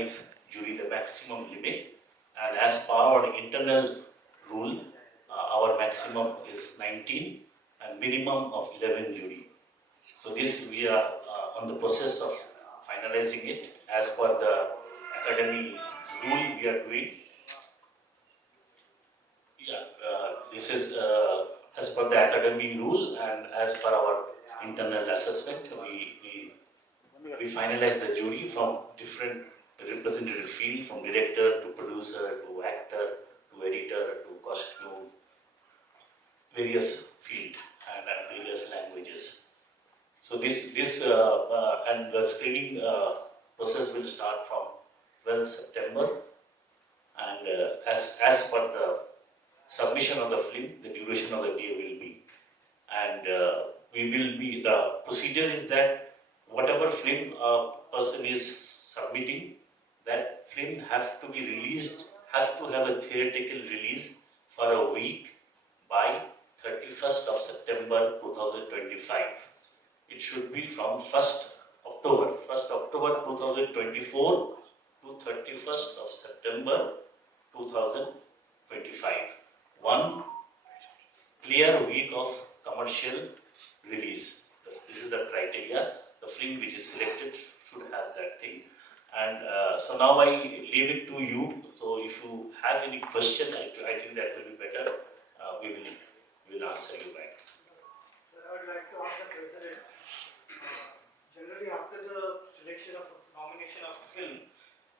25 jury, the maximum limit, and as per our internal rule, our maximum is 19 and minimum of 11 jury. So this we are on the process of finalizing it as per the academy rule we are doing. Yeah, this is as per the academy rule and as per our internal assessment, we finalize the jury from different representative field, from director to producer to actor to editor to costume, various field and various languages. So this and the screening process will start from 12th September, and as per the submission of the film, the duration of the day will be, and we will be, the procedure is that whatever film a person is submitting, that film have to be released, have to have a theatrical release for a week by 31st of September 2025. It should be from 1st October 2024 to 31st of September 2025. One clear week of commercial release. This is the criteria. The film which is selected should have that thing. And so now I leave it to you. So if you have any question, I think that will be better. We will answer you back. Sir, I would like to ask the President, generally after the selection of nomination of film,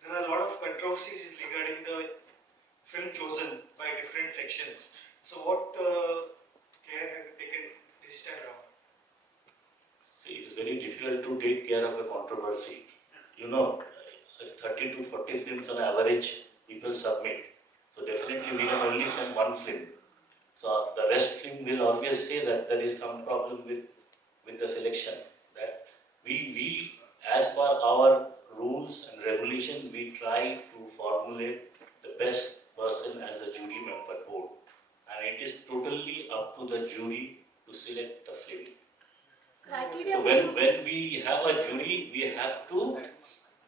there are a lot of controversies regarding the film chosen by different sections. So what care have you taken this time around? See, it is very difficult to take care of a controversy. You know, if 30 to 40 films on average people submit, so definitely we can only send one film. So the rest film will always say that there is some problem with the selection. That we as per our rules and regulations, we try to formulate the best person as a jury member board, and it is totally up to the jury to select the film. So when we have a jury, we have to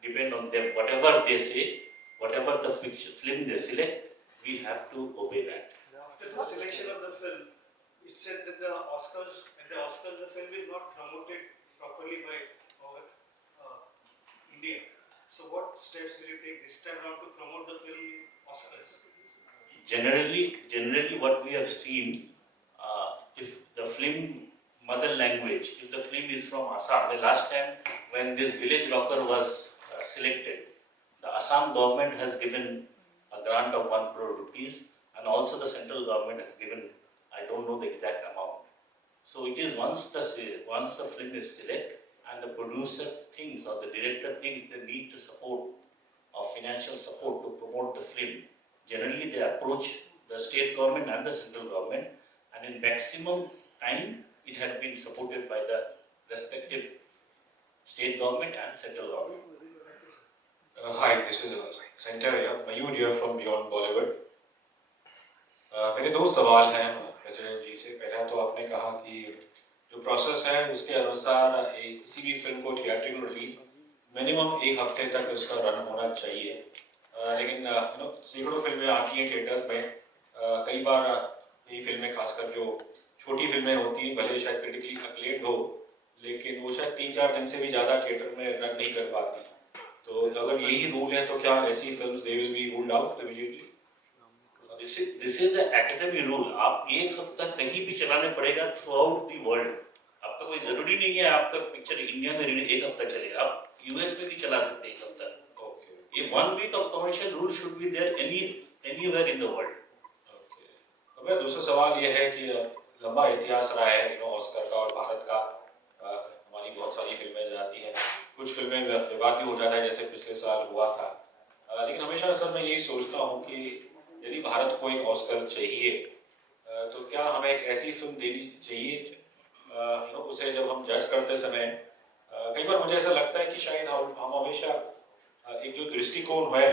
depend on them. Whatever they say, whatever the film they select, we have to obey that. After the selection of the film, it said that at the Oscars the film is not promoted properly by our India. So what steps will you take this time around to promote the film in Oscars? Generally what we have seen, if the film mother language, if the film is from Assam, the last time when this village locker was selected, the Assam government has given a grant of 1 crore rupees, and also the central government has given, I don't know the exact amount. So it is once the film is selected and the producer thinks or the director thinks they need to support or financial support to promote the film, generally they approach the state government and the central government, and in maximum time it had been supported by the respective state government and central government. Hi, this is Center here. Mayur here from Beyond Bollywood. मेरे दो सवाल हैं president जी से. पहला तो आपने कहा कि जो प्रोसेस है उसके अनुसार किसी भी फिल्म को थिएट्रिकल रिलीज मिनिमम 1 हफ्ते तक उसका रन होना चाहिए. लेकिन सैकड़ों फिल्में आती हैं थिएटर्स में. कई बार ये फिल्में खासकर जो छोटी फिल्में होती हैं, भले शायद क्रिटिकली एक्लेम्ड हो, लेकिन वो शायद 3-4 दिन से भी ज़्यादा थिएटर में रन नहीं कर पाती. तो अगर यही रूल है तो क्या ऐसी films they will be ruled out immediately? This is the academy rule. आप 1 हफ्ता कहीं भी चलाने पड़ेगा थ्रू आउट दी वर्ल्ड. आपका कोई जरूरी नहीं है आपका पिक्चर इंडिया में रिलीज 1 हफ्ता चलेगा, आप यूएस में भी चला सकते हैं 1 हफ्ता. ये 1 week of commercial rule should be there anywhere in the world. अब दूसरा सवाल ये है कि लंबा इतिहास रहा है ऑस्कर का और भारत का. हमारी बहुत सारी फिल्में जाती हैं, कुछ फिल्में विवादी हो जाता है जैसे पिछले साल हुआ था. लेकिन हमेशा सर मैं यही सोचता हूँ कि यदि भारत को एक ऑस्कर चाहिए तो क्या हमें एक ऐसी फिल्म देनी चाहिए उसे जब हम जज करते समय कई बार मुझे ऐसा लगता है कि शायद हम हमेशा एक जो दृष्टिकोण है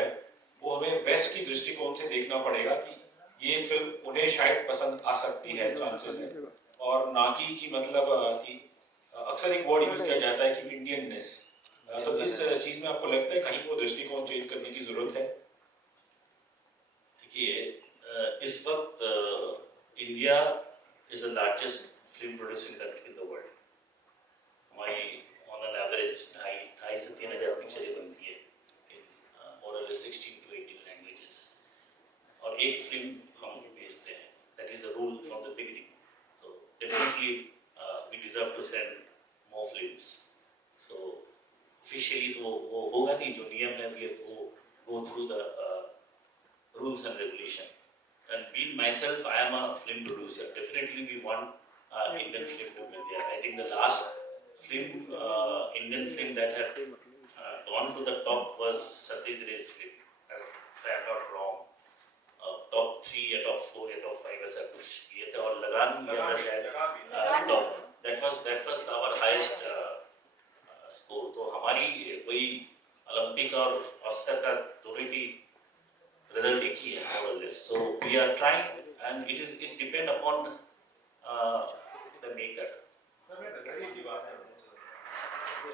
वो हमें वेस्ट की दृष्टिकोण से देखना पड़ेगा कि ये फिल्म उन्हें शायद पसंद आ सकती है, चांसेस है, और ना कि मतलब कि अक्सर एक वर्ड यूज किया जाता है कि इंडियननेस. तो इस चीज में आपको लगता है कहीं वो दृष्टिकोण चेंज करने की जरूरत है? देखिए, इस वक्त India is the largest film producing country in the world. हमारी ऑन एन एवरेज 2,500 से 3,000 पिक्चरें बनती है इन मोर और लेस 16 to 18 लैंग्वेजेस, और एक फिल्म हम भेजते हैं. That is the rule from the beginning. So definitely we deserve to send more films. So officially तो वो होगा नहीं, जो नियम है वो go through the rules and regulation. And being myself, I am a film producer. Definitely we want Indian film to be there. I think the last film, Indian film that had gone to the top was Satyaj Ray's film, if I am not wrong. Top 3 या top 4 या top 5 ऐसा कुछ ये था, और लगान भी था शायद top. That was our highest score. तो हमारी कोई ओलंपिक और ऑस्कर का दोनों की result एक ही है more or less. So we are trying, and it depend upon the maker.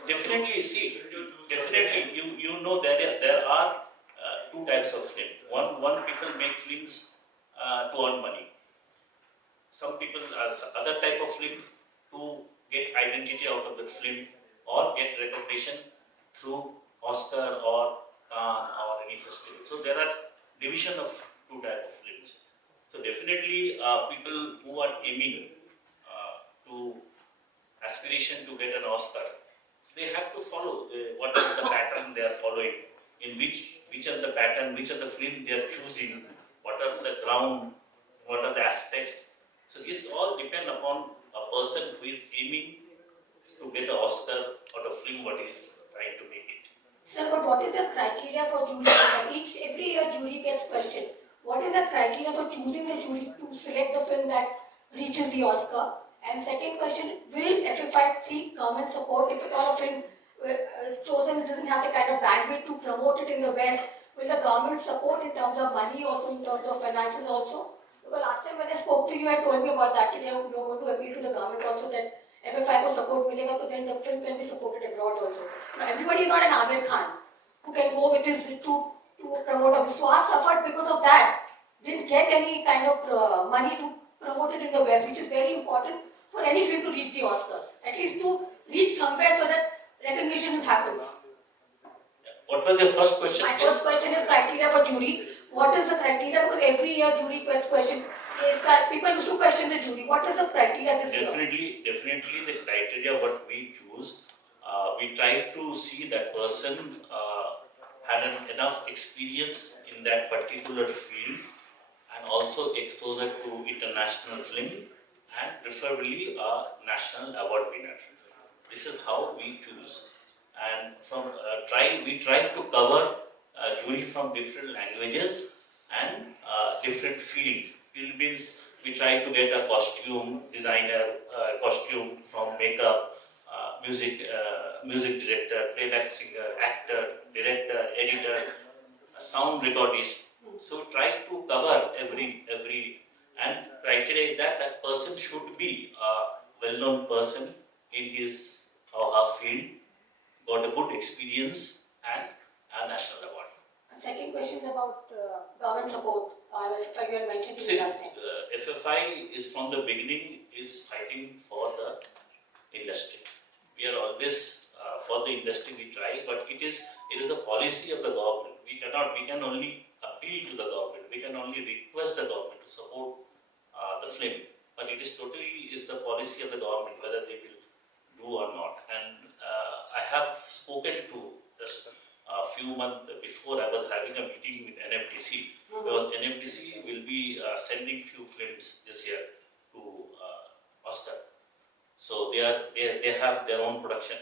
Definitely, see, definitely you know there are two types of film. One people make films to earn money. Some people other type of films to get identity out of the film or get recognition through Oscar or Cannes or any festival. So there are division of two type of films. So definitely people who are aiming to aspiration to get an Oscar, so they have to follow what is the pattern they are following, in which of the pattern, which of the film they are choosing, what are the ground, what are the aspects. So this all depend upon a person who is aiming to get an Oscar out of film what he is trying to make it. Sir, but what is the criteria for jury? Every year jury gets questioned. What is the criteria for choosing the jury to select the film that reaches the Oscar? And second question, will FFI seek government support if at all a film is chosen, it doesn't have the kind of bandwidth to promote it in the West? Will the government support in terms of money, also in terms of finances also? Because last time when I spoke to you, you told me about that, that they are going to appeal to the government also that FFI को support मिलेगा तो then the film can be supported abroad also. Now everybody is not an Amir Khan who can go with his to promote a Vishwas suffered because of that. Didn't get any kind of money to promote it in the West, which is very important for any film to reach the Oscars. At least to reach somewhere so that recognition happens. What was your first question? My first question is criteria for jury. What is the criteria? Because every year jury question is that people used to question the jury. What is the criteria this year? Definitely the criteria what we choose, we try to see that person had enough experience in that particular field and also exposure to international film and preferably a national award winner. This is how we choose. And from we try to cover jury from different languages and different field. Field means we try to get a costume designer, costume from makeup, music director, playback singer, actor, director, editor, sound recordist. So try to cover every and criteria is that that person should be a well-known person in his or her field, got a good experience and a national award. Second question is about government support. If you had mentioned See, it last time. FFI is from the beginning is fighting for the industry. We are always for the industry we try, but it is the policy of the government. We can only appeal to the government. We can only request the government to support the film, but it is totally the policy of the government whether they will do or not. And I have spoken to just a few months before I was having a meeting with NFDC because NFDC will be sending few films this year to Oscar. So they have their own production,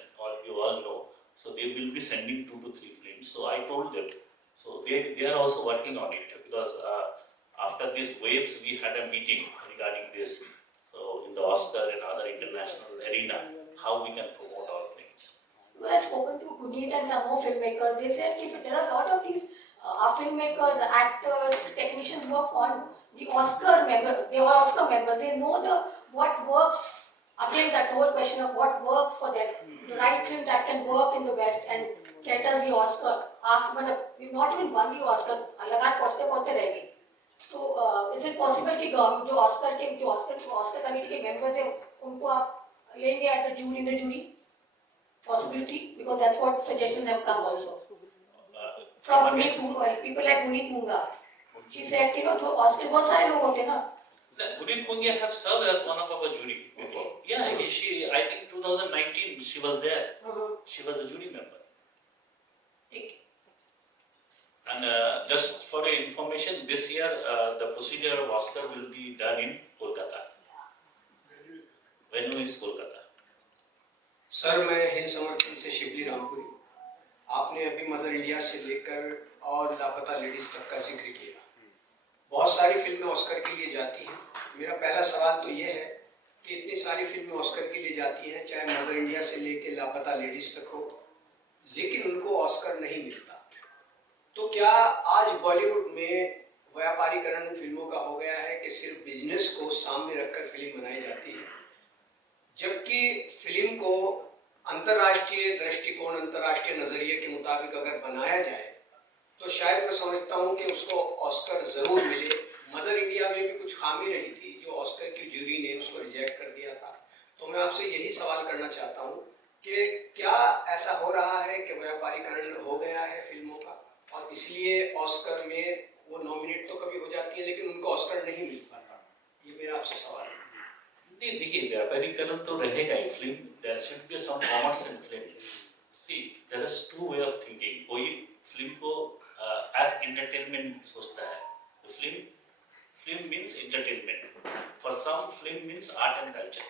you all know. So they will be sending 2 to 3 films. So I told them. So they are also working on it because after these waves we had a meeting regarding this. So in the Oscar and other international arena, how we can promote our films. You have spoken to Guneet and some more filmmakers. They said if there are a lot of these filmmakers, actors, technicians work on the Oscar members. They are Oscar members. They know what works. Again, that whole question of what works for them. The right film that can can work in the West and get us the Oscar. After, मतलब, we've not even won the Oscar. लगातार पहुंचते पहुंचते रह गए. तो is it possible कि जो Oscar committee के मेंबर्स हैं उनको आप लेंगे at the jury in the jury? Possibility, because that's what suggestions have come also from Guneet Munga, people like Guneet Munga. She said, you know, तो Oscar बहुत सारे लोग होते हैं ना. Guneet Mungia have served as one of our jury before. Yeah, I think 2019 she was there. She was a jury member. ठीक. And just for your information, this year the procedure of Oscar will be done in Kolkata. Venue is Kolkata. Sir, मैं हिंद समर्थन से शिवली रामपुरी. आपने अभी mother India से लेकर और लापता लेडीज तक का जिक्र किया. बहुत सारी फिल्में ऑस्कर के लिए जाती हैं. मेरा पहला सवाल तो ये है कि इतनी सारी फिल्में ऑस्कर के लिए जाती हैं, चाहे मदर इंडिया से लेकर लापता लेडीज तक हो, लेकिन उनको ऑस्कर नहीं मिलता. तो क्या आज बॉलीवुड में व्यापारीकरण फिल्मों का हो गया है कि सिर्फ बिजनेस को सामने रखकर फिल्म बनाई जाती है, जबकि फिल्म को अंतर्राष्ट्रीय दृष्टिकोण, अंतर्राष्ट्रीय नजरिए के मुताबिक अगर बनाया जाए तो शायद मैं समझता हूं कि उसको ऑस्कर जरूर मिले. मदर इंडिया में भी कुछ खामी रही थी जो ऑस्कर की जूरी ने उसको रिजेक्ट कर दिया था. तो मैं आपसे यही सवाल करना चाहता हूं कि क्या ऐसा हो रहा है कि व्यापारीकरण हो गया है फिल्मों का और इसलिए ऑस्कर में वो नॉमिनेट तो कभी हो जाती है लेकिन उनको ऑस्कर नहीं मिल पाता. ये मेरा आपसे सवाल है. देखिए, व्यापारीकरण तो रहेगा ही. Film, there should be some commerce in film. See, there is two way of thinking. कोई फिल्म को एज एंटरटेनमेंट सोचता है. Film means entertainment. For some film means art and culture.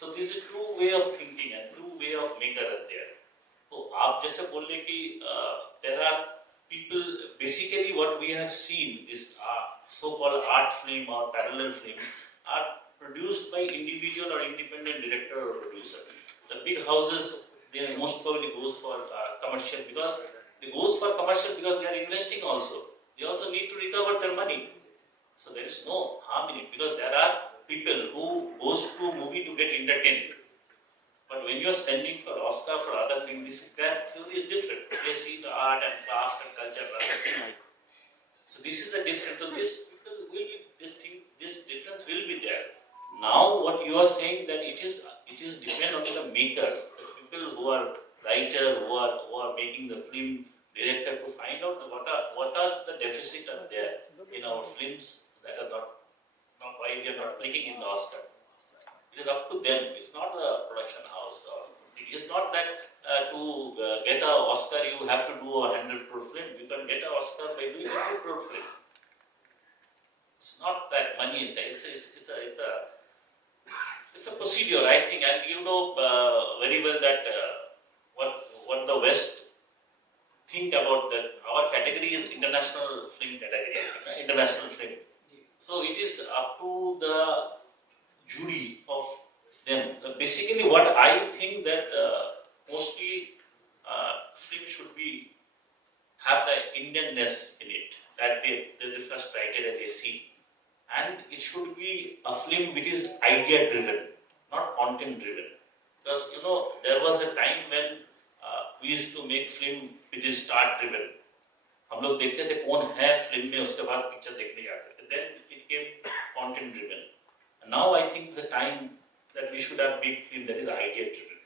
So this is two way of thinking and two way of maker are there. तो आप जैसे बोल रहे कि there are people, basically what we have seen, this so-called art film or parallel film are produced by individual or independent director or producer. The big houses, they most probably goes for commercial because they are investing also. They also need to recover their money. So there is no harm in it because there are people who goes to movie to get entertained. But when you are sending for Oscar for other things, that theory is different. They see the art and craft and culture and other thing. So this is the difference. So this difference will be there. Now what you are saying that it is depend on the makers, the people who are writer, who are making the film, director to find out what are the deficit are there in our films that are not why we are not clicking in the Oscar. It is up to them. It's not the production house. It is not that to get an Oscar you have to do a 100 crore film. You can get an Oscar by doing a 100 crore film. It's not that money is there. It's a procedure, I think, and you know very well that what the West think about that. Our category is international film category, international film. So it is up to the jury of them. Basically, what I think that mostly film should be have the Indianness in it. That the first criteria they see, and it should be a film which is idea driven, not content driven. Because you know there was a time when we used to make film which is star driven. हम लोग देखते थे कौन है film में, उसके बाद picture देखने जाते थे. Then it came content driven. And now I think the time that we should have big film that is idea driven.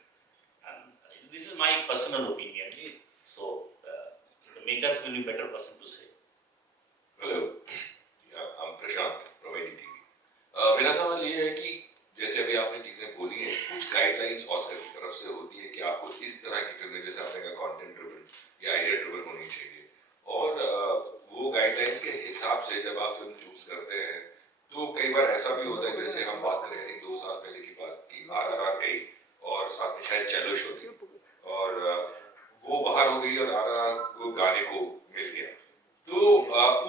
And this is my personal opinion. So the makers will be better person to say. Hello, I'm Prashant from NDTV. मेरा सवाल ये है कि जैसे अभी आपने चीजें बोली हैं, कुछ गाइडलाइंस ऑस्कर की तरफ से होती है कि आपको इस तरह की फिल्में, जैसे आपने कहा कंटेंट ड्रिवन या आइडिया ड्रिवन होनी चाहिए, और वो गाइडलाइंस के हिसाब से जब आप फिल्म चूज करते हैं तो कई बार ऐसा भी होता है, जैसे हम बात करें, आई थिंक 2 साल पहले की बात की, RRR गई और साथ में शायद चलो शो थी और वो बाहर हो गई और RRR को गाने को मिल गया. तो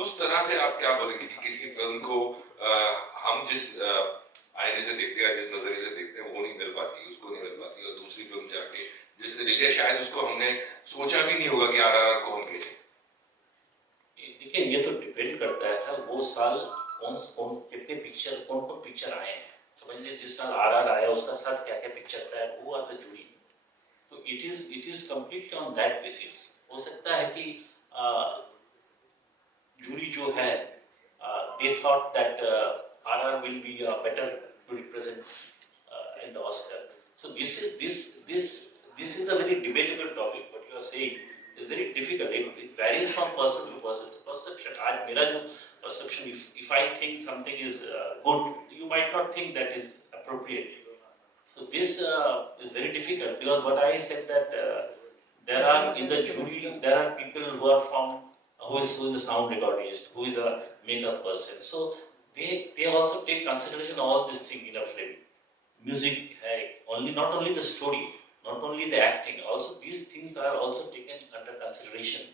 उस तरह से आप क्या बोलेंगे कि किसी फिल्म को हम जिस आईने से देखते हैं, जिस नजरिए से देखते हैं, वो नहीं मिल पाती, उसको नहीं मिल पाती, और दूसरी फिल्म जाके जिसने लिया शायद उसको हमने सोचा भी नहीं होगा कि RRR को हम भेजें. देखिए, ये तो डिपेंड करता है वो साल कौन कितने पिक्चर, कौन पिक्चर आए हैं. समझ लीजिए जिस साल RRR आया उसका साथ क्या क्या पिक्चर था, वो आर द जूरी. तो So it is completely on that basis. हो सकता है कि jury जो है they thought that RR will be better to represent in the Oscar. So this is a very debatable topic. What you are saying is very difficult. It varies from person to person. It's perception. आज मेरा जो perception, if I think something is good, you might not think that is appropriate. So this is very difficult because what I said that there are in the jury there are people who are from who is the sound recordist, who is a makeup person. So they also take consideration all this thing in a film. Music, only not only the story, not only the acting, also these things are also taken under consideration.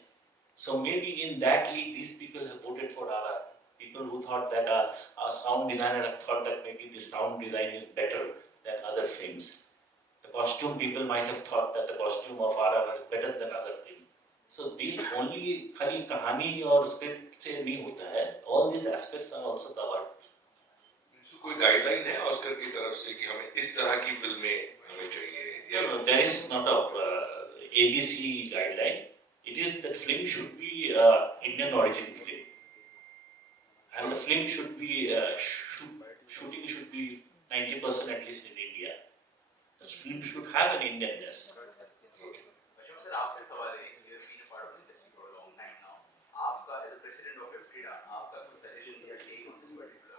So maybe in that league, these people have voted for RR. People who thought that a sound designer have thought that maybe the sound design is better than other films. The costume people might have thought that the costume of RR is better than other films. So these only खाली कहानी और script से नहीं होता है. All these aspects are also covered. So, कोई guideline है Oscar की तरफ से कि हमें इस तरह की फिल्में हमें चाहिए या No, there is not a ABC guideline. It is that film should be Indian origin film, and the film should be shooting should be 90% at least in India. The film should have an Indianness. Okay. Ashok sir आपसे सवाल है कि you have been a part of the industry for a long time now. आपका as a president of FTDA आपका कुछ suggestion या take on this particular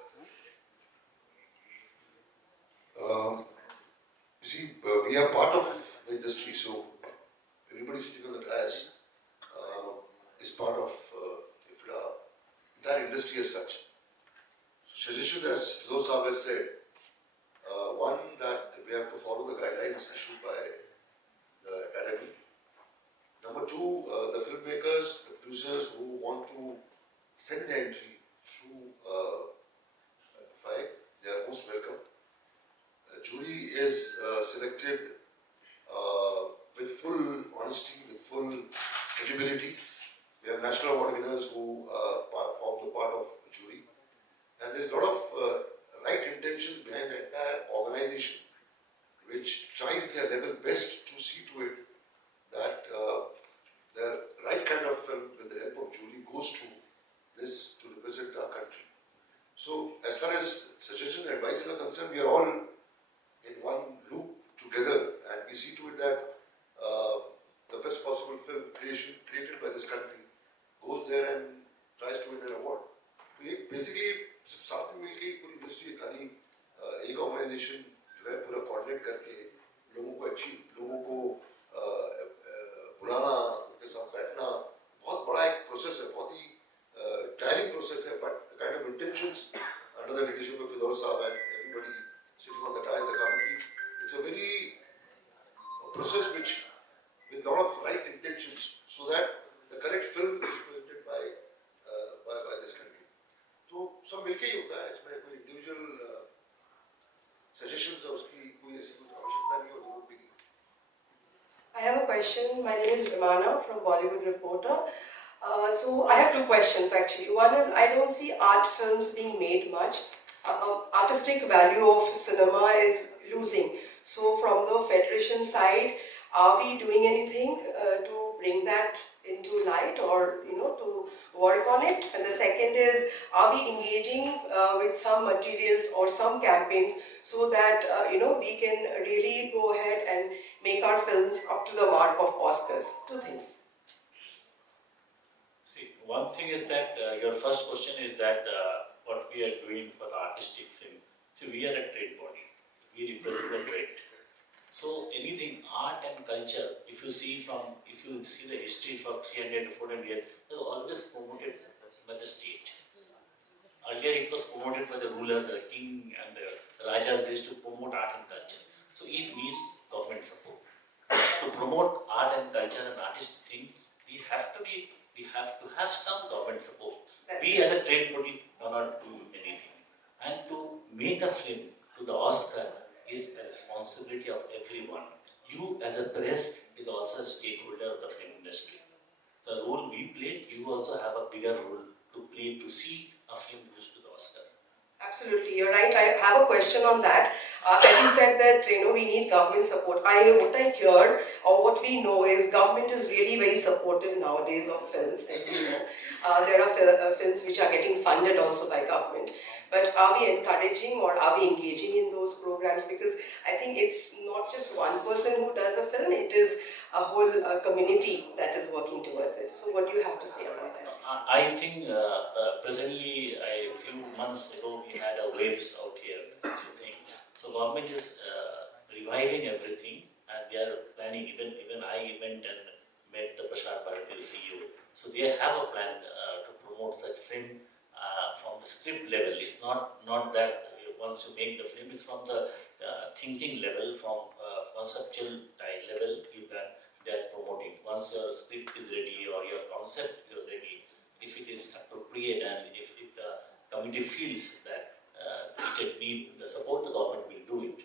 You see, we are part of the industry, so everybody sitting on the dais is part of IFRA, entire industry as such. So, suggestion as those have said, one that we have to follow the guidelines issued by the academy. Number two, the filmmakers, the producers who want to send the entry through FI, they are most welcome. Jury is selected with full honesty, with full credibility. We have national award winners who form the part of the jury. And there is a lot of right intentions behind the entire organization, which tries their level best to see to it that the right kind of film, with the help of jury, goes to this to represent our country. So, as far as suggestions and advices are concerned, we are all in one loop together, and we see to it that the best possible film created by this country goes there and tries to win an award. We basically साथ में मिलके पूरी industry खाली एक organisation जो है पूरा coordinate करके लोगों को बुलाना, उनके साथ बैठना बहुत बड़ा एक प्रोसेस है, बहुत ही टायरिंग प्रोसेस है, but the kind of intentions under the leadership of Fidoz Saab and everybody sitting on the dais, the committee, it's a very process which with a lot of right intentions so that the correct film is presented by this country. तो सब मिलके ही होता है, इसमें कोई individual suggestions है उसकी कोई ऐसी कुछ आवश्यकता नहीं और जरूरत भी नहीं. I have a question. My name is Ramana from Bollywood Reporter. So I have two questions actually. One is I don't see art films being made much. Artistic value of cinema is losing. So from the Federation side, are we doing anything to bring that into light or to work on it? And the second is, are we engaging with some materials or some campaigns so that we can really go ahead and make our films up to the mark of Oscars? Two things. See, one thing is that your first question is that what we are doing for the artistic film. See, we are a trade body. We represent the trade. So anything art and culture, if you see the history for 300 to 400 years, it was always promoted by the state. Earlier it was promoted by the ruler, the king and the rajas. They used to promote art and culture. So it needs government support. To promote art and culture and artistic things, we have to have some government support. We as a trade body cannot do anything. And to make a film to the Oscar is a responsibility of everyone. You as a press is also a stakeholder of the film industry. The role we played, you also have a bigger role to play to see a film goes to the Oscar. Absolutely, you're right. I have a question on that. As you said that we need government support. What I hear or what we know is government is really very supportive nowadays of films. As you know, there are films which are getting funded also by government. But are we encouraging or are we engaging in those programs? Because I think it's not just one person who does a film; it is a whole community that is working towards it. So, what do you have to say about that? I think presently, a few months ago, we had a waves out here. As you think. So government is reviving everything, and they are planning. Even I went and met the Prashant Bharati CEO. So they have a plan to promote such film from the script level. It's not that once you make the film, it's from the thinking level, from conceptual level. They are promoting. Once your script is ready or your concept is ready, if it is appropriate and if the committee feels that it need the support, the government will do it.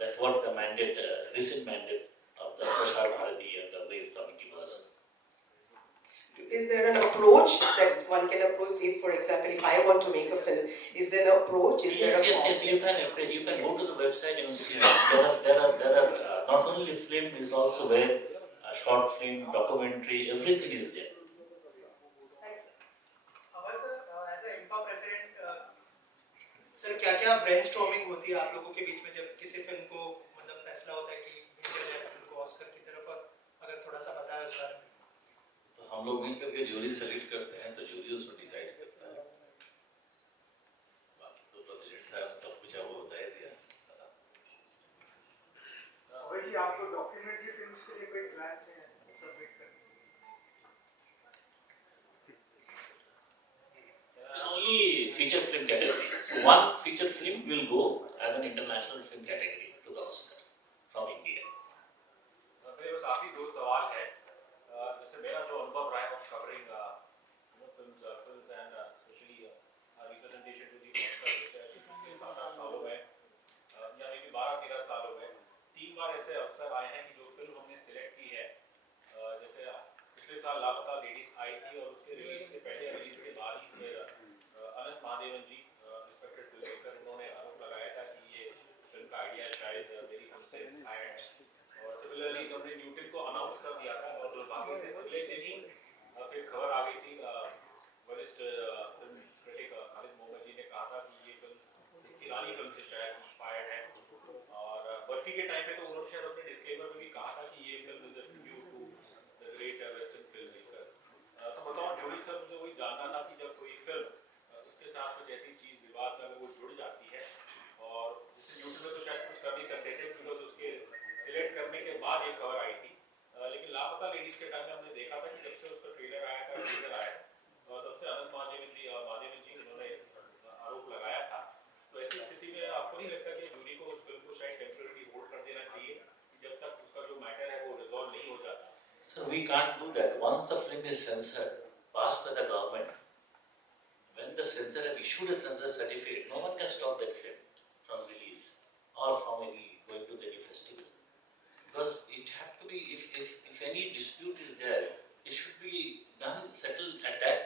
That's what the mandate, recent mandate of the Prashar Bharati and the WAVE committee was. Is there an approach that one can approach? Say, for example, if I want to make a film, is there an approach? Is there a Yes. You can go to the website and see. There are not only film is also where short film, documentary, everything is there. As a IMPPA president sir क्या brainstorming होती है आप लोगों के बीच में जब किसी film को मतलब फैसला होता है कि भेजा जाए फिल्म को ऑस्कर की तरफ, और अगर थोड़ा सा बताया उस बारे में। तो हम लोग मिलकर के जूरी सेलेक्ट करते हैं, तो जूरी उस पर डिसाइड करता है। बाकी तो प्रेसिडेंट साहब सब कुछ वो बता ही दिया। अभय जी, आपको डॉक्यूमेंट्री फिल्म्स के लिए कोई प्लान्स हैं सबमिट करने के? It's only feature film category. So one feature film will go as an international film category to the Oscar from India. मेरे बस आखिरी दो सवाल है। जैसे मेरा जो अनुभव रहा है of covering films and specially representation to the Oscar, पिछले 7-8 सालों में या मे बी 12-13 सालों में 3 बार ऐसे अवसर आए हैं कि जो फिल्म हमने सिलेक्ट की है, जैसे पिछले साल लापता लेडीज आई थी और उसके रिलीज से पहले रिलीज के बाद ही फिर अनंत महादेवन जी रिस्पेक्टेड फिल्म मेकर, उन्होंने आरोप लगाया था कि ये फिल्म का आइडिया शायद मेरी फिल्म से इंस्पायर्ड है। और सिमिलरली हमने न्यूटन को अनाउंस कर दिया था और दुर्भाग्य से अगले दिन ही फिर खबर आ गई थी, वरिष्ठ फिल्म क्रिटिक खालिद मोहम्मद जी ने कहा था कि ये फिल्म ईरानी फिल्म से शायद इंस्पायर्ड है। और बर्फी के टाइम पे तो उन्होंने शायद अपने डिस्क्लेमर में भी कहा था कि ये film is a tribute to the great western film makers. तो बताओ जूरी सर, मुझे वही जानना था कि जब कोई फिल्म उसके साथ कुछ ऐसी चीज विवाद में अगर वो जुड़ जाती है, और जैसे न्यूटन में तो शायद कुछ कर नहीं सकते थे बिकॉज उसके सिलेक्ट करने के बाद एक खबर आई थी, लेकिन लापता लेडीज के टाइम में हमने देखा था कि जब से उसका ट्रेलर आया था, टीजर आया, तब से अनंत महादेवन जी उन्होंने आरोप लगाया था। तो ऐसी स्थिति में आपको नहीं लगता कि जूरी को उस फिल्म को शायद टेम्परेरी होल्ड कर देना चाहिए जब तक उसका जो मैटर है वो रिजॉल्व नहीं हो जाता? So we can't do that. Once the film is censored, passed by the government, when the censor have issued a censor certificate, no one can stop that film from release or from going to any festival. Because it have to be, if any dispute is there, it should be done, settled at that,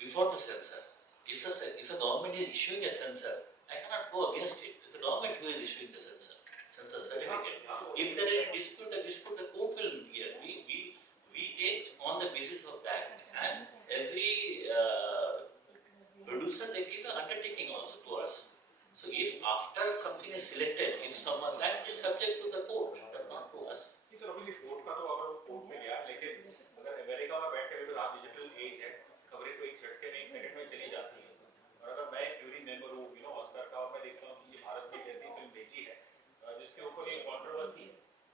before the censor. If a government is issuing a censor, I cannot go against it. It's the government who is issuing the censor certificate. If there is a dispute, the court will hear. We take on the basis of that, and every producer, they give an undertaking also to us. So if after something is selected, if someone, that is subject to the court, but not to us. जी sir, अभी court का तो अगर court में गया, लेकिन अगर America में बैठ के भी आज डिजिटल एज है, खबरें तो एक झटके में 1 सेकंड में चली जाती हैं। और अगर मैं एक जूरी मेंबर हूँ ऑस्कर का और मैं देखता हूँ कि ये भारत में एक ऐसी फिल्म भेजी है जिसके ऊपर एक कंट्रोवर्सी,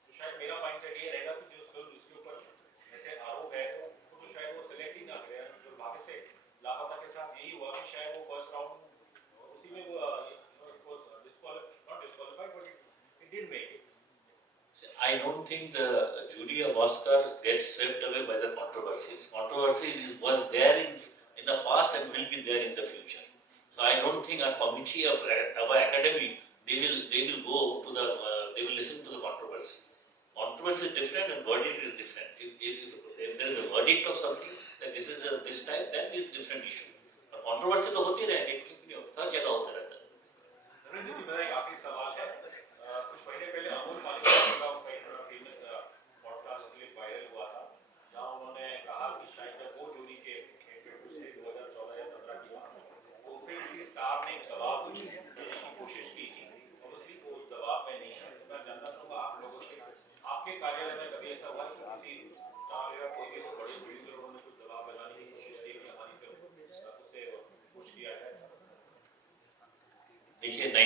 तो शायद मेरा माइंडसेट ये रहेगा कि जो फिल्म जिसके ऊपर ऐसे आरोप है तो शायद वो सिलेक्ट ही ना करें। दुर्भाग्य से लापता के साथ यही हुआ कि शायद वो फर्स्ट राउंड उसी में वो not disqualified, but it didn't make it. I don't think the jury of Oscar gets swept away by the controversies. Controversy was there in the past and will be there in the future. So I don't think a committee of our academy, they will go to the they will listen to the controversy. Controversy is different and verdict is different. If there is a verdict of something that this is this type, then is different issue. But controversy तो होती रहेगी, हर जगह होता रहता है। नरेंद्र जी, मेरा एक आखिरी सवाल है।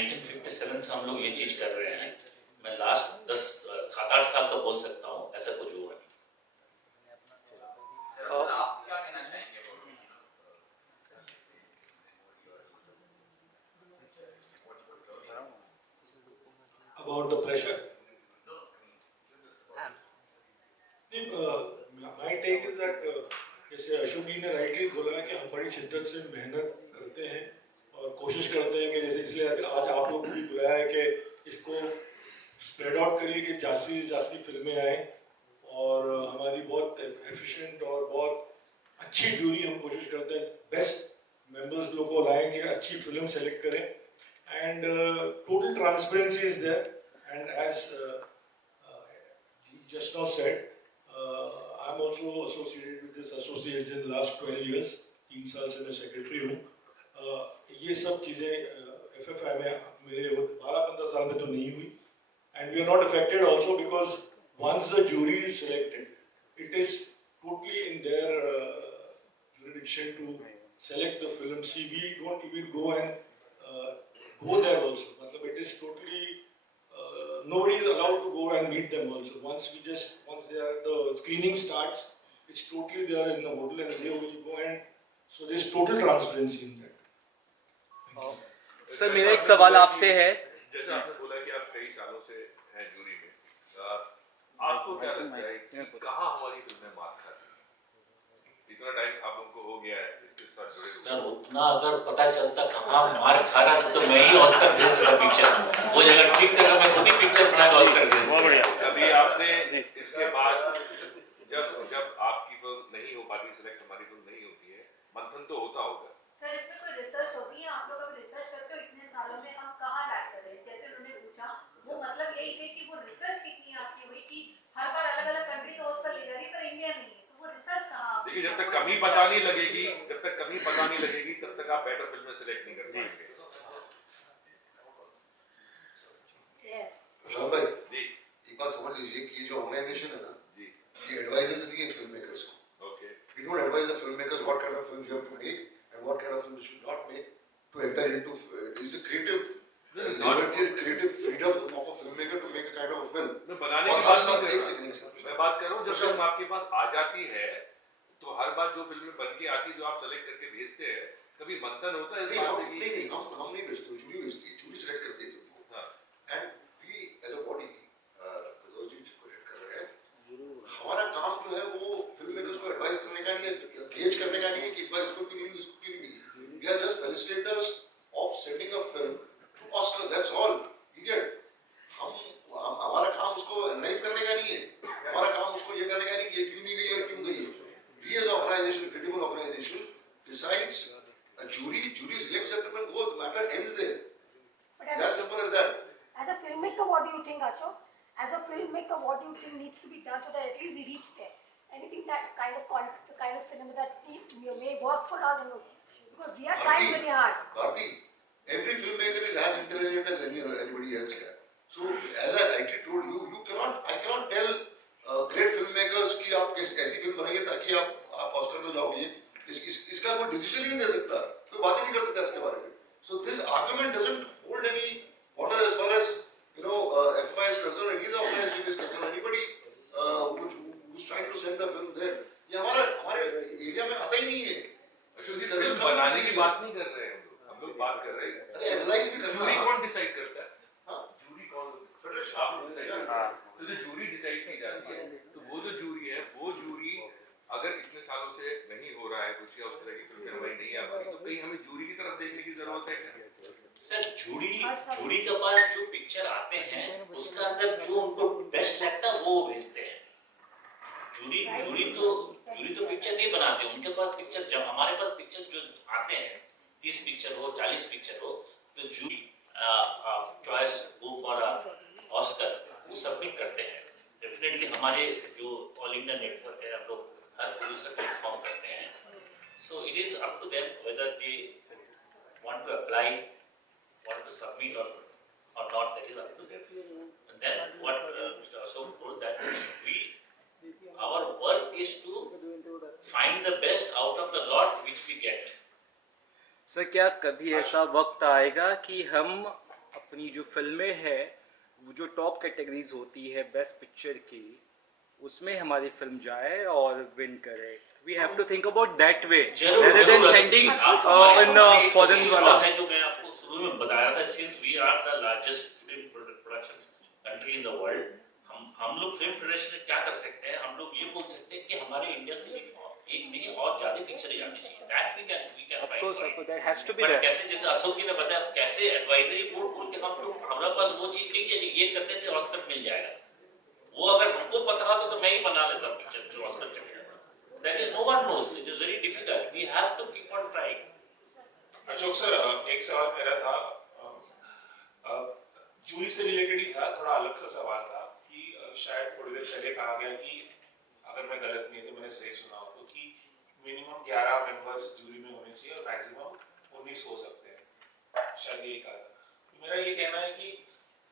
1957 से हम लोग ये चीज कर रहे हैं। मैं लास्ट 7-8 साल का बोल सकता हूँ, ऐसा कुछ हुआ नहीं। सर आप क्या कहना चाहेंगे about the pressure. My take is that जैसे अशोक जी ने राइटली बोला है कि हम बड़ी शिद्दत से मेहनत करते हैं और कोशिश करते हैं कि जैसे इसलिए आज आप लोग को भी बुलाया है कि इसको स्प्रेड आउट करिए कि जास्ती से जास्ती फिल्में आए और हमारी बहुत एफिशिएंट और बहुत अच्छी जूरी हम कोशिश करते हैं बेस्ट मेंबर्स लोग को लाएं कि अच्छी फिल्म सेलेक्ट करें and total transparency is there and as just now said, I'm also associated with this association last 12 years. 3 साल से मैं सेक्रेटरी हूँ. ये सब चीज़ें FFI में मेरे 12-15 साल में तो नहीं हुई. And we are not affected also because once the jury is selected, it is totally in their jurisdiction to select the film. See, we don't even go and go there also. मतलब it is totally nobody is allowed to go and meet them also. Once the screening starts, it's totally they are in the hotel and they will go and so there's total transparency in that. Sir मेरा एक सवाल आपसे है। जैसे आपने बोला कि आप कई सालों से हैं जूरी में, आपको क्या लगता है कि कहाँ हमारी फिल्में मात खाती हैं? इतना टाइम आप लोगों को हो गया है इसके साथ जुड़े हुए। सर उतना अगर पता चलता कहाँ मार खा रहा था तो मैं ही ऑस्कर भेज देता पिक्चर। वो जगह ठीक करके मैं खुद ही पिक्चर बना के ऑस्कर भेज देता। अभी आपने इसके बाद जब आपकी फिल्म नहीं हो पाती, सिलेक्ट हमारी फिल्म नहीं होती है, मंथन तो होता होगा। सर इसमें कोई रिसर्च होती है? आप लोग अभी रिसर्च करते हो इतने सालों में, हम कहाँ लैग कर रहे हैं? जैसे उन्होंने पूछा, वो मतलब यही है कि वो रिसर्च कितनी आपकी हुई कि हर बार अलग-अलग कंट्री का ऑस्कर ले जा रही है पर इंडिया नहीं है, तो वो रिसर्च कहाँ? देखिए जब तक कमी पता नहीं लगेगी तब तक आप बेटर फिल्में सिलेक्ट नहीं कर पाएंगे। यस प्रशांत भाई जी एक बात समझ लीजिए कि ये जो ऑर्गेनाइजेशन है ना, जी ये एडवाइजर्स नहीं है फिल्म मेकर्स को. Okay We don't advise the filmmakers what kind of films you have to make and what kind of films you should not make to enter into. It's a creative liberty, creative freedom of a filmmaker to make a kind of a film. मैं बनाने और की हर बात साल नहीं एक कर से रहा, एक मैं बात कर रहा हूँ जब फिल्म आपके पास आ जाती है तो हर बार जो फिल्में बन के आती जो आप सेलेक्ट करके भेजते हैं, कभी मंथन होता है इस बात से कि हम नहीं भेजते, जूरी भेजती है, जूरी सेलेक्ट करती है फिल्म को. And we as a body Firoz ji जिसको हेड कर रहे हैं, हमारा काम जो है वो फिल्म मेकर्स को एडवाइस करने का नहीं है, गेज करने का नहीं है कि इस बार इसको क्यों नहीं मिली, इसको क्यों नहीं मिली. We are just felicitators of sending a film to Oscar, that's all. Period. हमारा काम उसको एनालाइज करने का नहीं है, हमारा काम उसको ये करने का नहीं कि ये क्यों नहीं गई और क्यों गई है. We as an organization, credible organization, decides a jury selects a film and goes, the matter ends there. But It's as simple as that. as a filmmaker, what do you think, Ashok? As a filmmaker, what do you think needs to be done so that at least we reach there? Anything that the kind of cinema that may work for us, because we are trying very hard. Bharti, every filmmaker is as intelligent as anybody else here. So, as I rightly told you, I cannot tell great filmmakers कि आप ऐसी film बनाइए ताकि आप Oscar में जाओगे. इसका कोई डिसीजन ही नहीं दे सकता, कोई बात ही नहीं कर सकता इसके बारे में. So this argument doesn't hold any water as far as FFI is concerned and either organization is concerned. Anybody who's trying to send the film there, ये हमारे एरिया में आता ही नहीं है. एक्चुअली फिल्म बनाने की बात नहीं कर रहे हैं हम लोग बात कर रहे हैं अरे एनालाइज भी करना. जूरी कौन डिसाइड करता है? हाँ, जूरी कौन? फेडरेशन. आप डिसाइड करते हैं. तो जो जूरी डिसाइड नहीं जाती है, तो वो जो जूरी है, वो जूरी अगर इतने सालों से नहीं हो रहा है कुछ या उस तरह की फिल्में हमारी नहीं आ पा रही, तो कहीं हमें जूरी की तरफ देखने की जरूरत है क्या? सर जूरी के पास जो पिक्चर आते हैं उसका अंदर जो उनको बेस्ट लगता है वो भेजते हैं. जूरी तो पिक्चर नहीं बनाते, उनके पास पिक्चर, जब हमारे पास पिक्चर जो आते हैं 30 पिक्चर हो 40 पिक्चर हो तो jury choice go for Oscar वो सबमिट करते हैं. डेफिनेटली हमारे जो ऑल इंडिया नेटवर्क है हम लोग हर प्रोड्यूसर को इन्फॉर्म करते हैं. So it is up to them whether they want to apply, want to submit or not, that is up to them. And then what Mr. Ashok told that our work is to find the best out of the lot which we get. Sir क्या कभी ऐसा वक्त आएगा कि हम अपनी जो फिल्में हैं वो जो टॉप कैटेगरीज होती है बेस्ट पिक्चर की, उसमें हमारी फिल्म जाए और विन करे. We have to think about that way rather than sending in foreign वाला. है जो मैं आपको शुरू में बताया था, since we are the largest film production country in the world, हम लोग फिल्म फेडरेशन में क्या कर सकते हैं, हम लोग ये बोल सकते हैं कि हमारे इंडिया से एक नहीं और ज्यादा पिक्चर आनी चाहिए. That we can Of course, that has to be but there. कैसे, जैसे अशोक जी ने बताया, कैसे एडवाइजरी बोर्ड खोल के हम लोग, हमारे पास वो चीज नहीं है कि ये करने से ऑस्कर मिल जाएगा. वो अगर हमको पता होता तो मैं ही बना लेता पिक्चर जो ऑस्कर चले जाता. That is, no one knows. It is very difficult. We have to keep on trying. Ashok sir, एक सवाल मेरा था, जूरी से रिलेटेड ही था, थोड़ा अलग सा सवाल था कि शायद थोड़ी देर पहले कहा गया कि अगर मैं गलत नहीं तो मैंने सही सुना हो तो कि मिनिमम 11 मेंबर्स जूरी में होने चाहिए और मैक्सिमम 19 हो सकते हैं, शायद यही कहा था. तो मेरा ये कहना है कि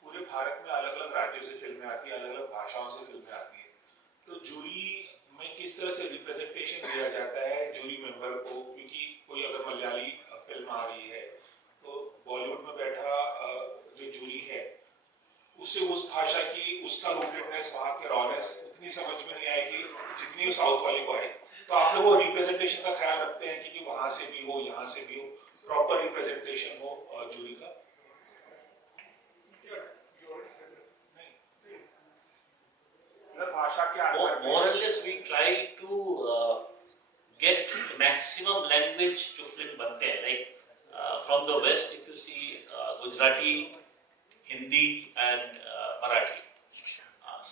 पूरे भारत में अलग अलग राज्यों से फिल्में आती है, अलग अलग भाषाओं से फिल्में आती है, तो जूरी में किस तरह से रिप्रेजेंटेशन दिया जाता है जूरी मेंबर को, क्योंकि कोई अगर मलयाली फिल्म आ रही है तो बॉलीवुड में बैठा जो जूरी है उससे उस भाषा की, उसका रूटेडनेस, वहाँ के रॉनेस उतनी समझ में नहीं आएगी जितनी साउथ वाले को आए. तो आप लोग वो रिप्रेजेंटेशन का ख्याल रखते हैं कि वहाँ से भी हो, यहाँ से भी हो, प्रॉपर रिप्रेजेंटेशन हो जूरी का? भाषा के More or less, we try to get maximum language जो फिल्म बनते हैं. Like from the west, if you see Gujarati, Hindi and Marathi.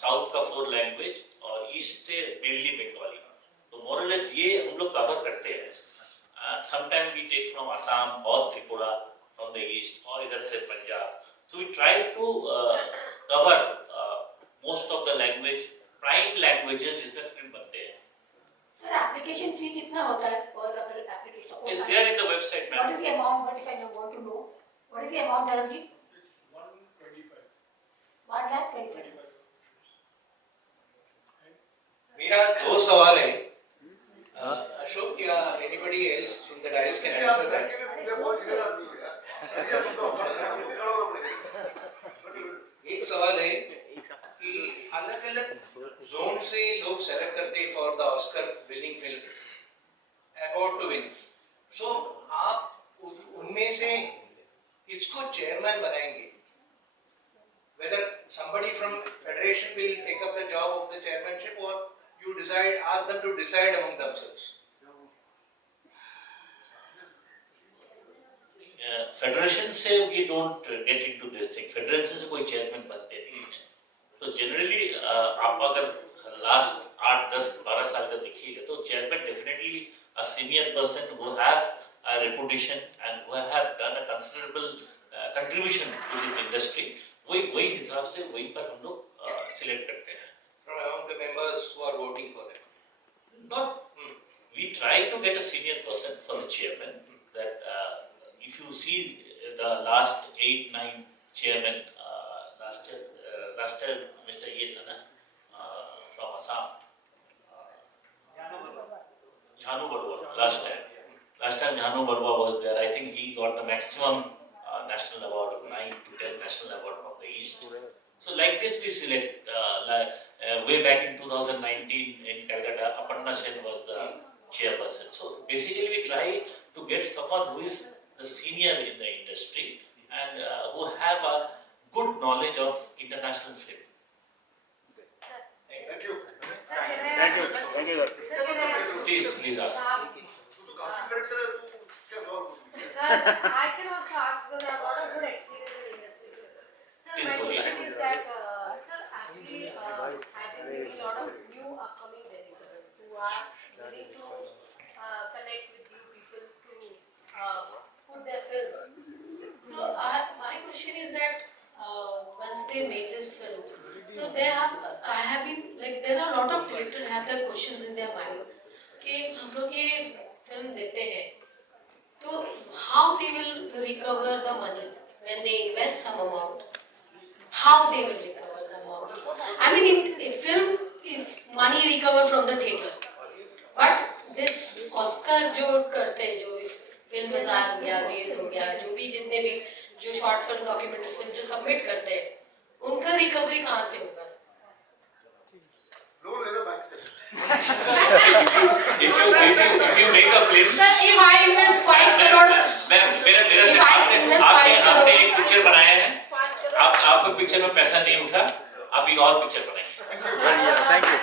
South का 4 language और east से mainly Bengali. तो more or less ये हम लोग cover करते हैं. Sometimes we take from Assam or Tripura from the east और इधर से Punjab. So we try to cover most of the language, prime languages जिसमें फिल्म बनते हैं. Sir, application fee कितना होता है और अगर application It's there in the website, What ma'am. is the amount? But if I want to know, what is the amount, Dharamji? 125. 1,25,000. मेरा 2 सवाल है. अशोक या anybody else from the dais can answer that. एक सवाल है कि अलग अलग जोन से लोग सेलेक्ट करते for the Oscar winning film about to win. So आप उनमें से किसको चेयरमैन बनाएंगे? Whether somebody from federation will take up the job of the chairmanship or you decide, ask them to decide among themselves. Federation से we don't get into this thing. Federation से कोई chairman बनते नहीं हैं. तो generally आप अगर last 8, 10, 12 साल का देखिएगा तो chairman definitely a senior person who have a reputation and who have done a considerable contribution to this industry. वही हिसाब से वही पर हम लोग सिलेक्ट करते हैं. From among the members who are voting for them. Not, we try to get a senior person for the chairman. That if you see the last 8, 9 chairman, last year Mr. ये था ना from Assam, Jhanu Barua. Last time Jhanu Barua was there. I think he got the maximum national award of 9 to 10 national award from the east. So like this we select. Way back in 2019 in Calcutta, Aparna Sen was the chairperson. So basically we try to get someone who is the senior in the industry and who have a good knowledge of international film. Thank you. Thank you. Please ask. Sir, I can also ask because I have a lot of good experience in the industry. Sir, Please my go question ahead. is that, sir, actually, I've been meeting a lot of new upcoming directors who are willing to connect with you people to put their films. So, my question is that once they make this film, so they have, I have been like there are a lot of directors have their questions in their mind कि हम लोग ये film देते हैं तो how they will recover the money when they invest some amount, how they will recover the amount. I mean, a film is money recovered from the theater, but this Oscar जो करते हैं, जो film बाजार हो गया, race हो गया, जो भी जितने भी जो शॉर्ट फिल्म डॉक्यूमेंट्री फिल्म जो सबमिट करते हैं उनका रिकवरी कहाँ से होगा? लोन लेना बैंक से. if you make a film, Sir, if I invest 5 crore, मेरा If I invest आपने 5 आपने crore. एक पिक्चर बनाया है, आप पिक्चर में पैसा नहीं उठा, आप एक और पिक्चर बनाएंगे. बढ़िया, थैंक यू.